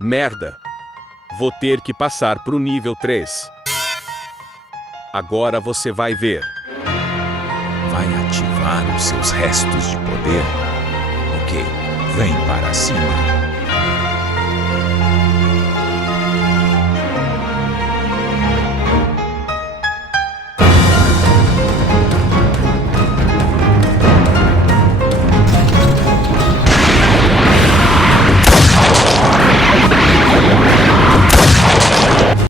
Merda. Vou ter que passar pro nível 3. Agora você vai ver. Vai ativar os seus restos de poder? Ok, vem para cima.